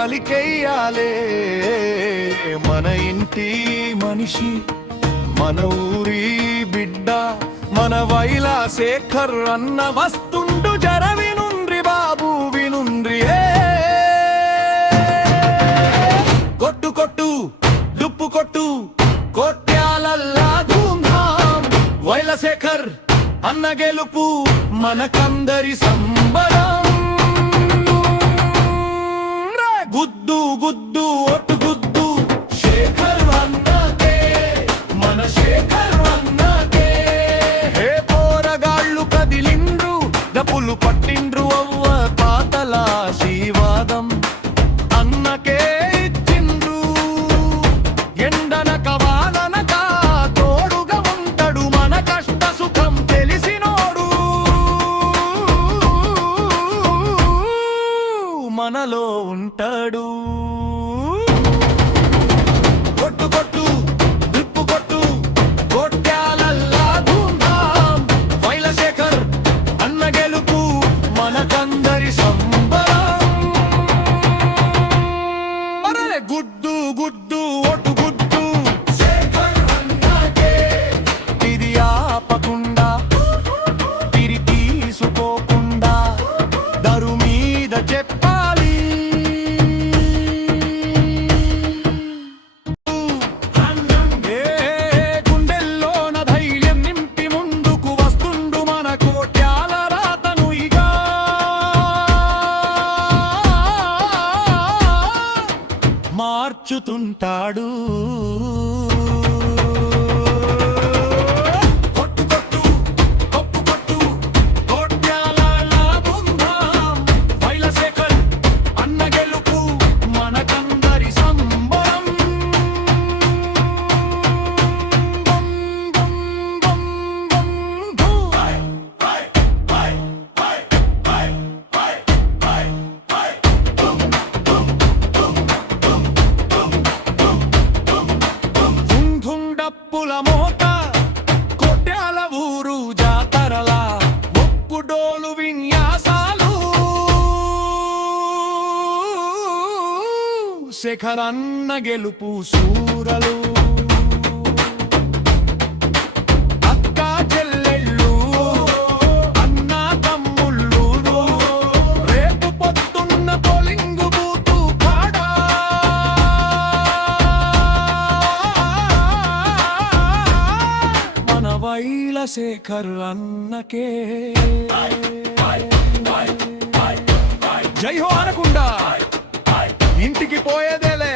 పలికెయ్యాలే. మన ఇంటి మనిషి, మన ఊరి బిడ్డ, మన వైలా శేఖర్ అన్న వస్తుండు. జర వినుండ్రి బాబు వినుండ్రి. కొట్టు కొట్టు దుప్పు కొట్టు కోట్యాలల్లా ధూమ్ధాం. వైల శేఖర్ అన్న గెలుపు మనకందరి సంబరం. గుద్దు గుద్దు ఒట్టు గుద్దు శేఖర్ అన్నకే, మన శేఖర్ అన్నకే. హే పోరగాళ్ళు కదిలిండ్రు, డప్పులు పట్టిండ్రు, అవ్వ తాతల ఆశీర్వాదం అన్నకే ఇచ్చిండ్రు. ఎండనక వాననక తోడుగా ఉంటాడు, మన కష్ట సుఖం తెలిసినోడు. మనలో ఉంటాడు. కొట్టు కొట్టు దిప్పు కొట్టు కోట్యాలల్లా ధూమ్ధాం. వైల శేఖర్ అన్న గెలుపు మనకందరి సంబరం. అరే గుద్దు గుద్దు ఒట్టు గుద్దు శేఖర్ అన్నకే. ఇది ఆపకుండా తిరి తీసుకోకుండా దరు మీద చెప్పాలి. గుండెల్లోన ధైర్యం నింపి ముందుకు వస్తుండు మన కోట్యాల రాతను ఇక. మార్చుతుంటాడు. కొట్టు కొట్టు కొప్పు కొట్టు కోట్యాలల్లా ధూమ్ధాం. వైల శేఖర్ అన్న గెలుపు మనకందరి సంబరం. బం బం బం బం భూ. ధుం ధుం డప్పుల మోత కోట్యాల ఊరు జాతరల ఒక్కుడోలు విన్యాసాలు. శేఖర్ అన్న గెలుపు సూరలు. అక్క చెల్లెళ్ళు అన్న తమ్ముళ్ళు రేపు పొద్దున్న పోలింగు బూతు కాడా. మన వైల శేఖర్ అన్నకే జై హో అనకుండా ఇంటికి పోయేదేలే.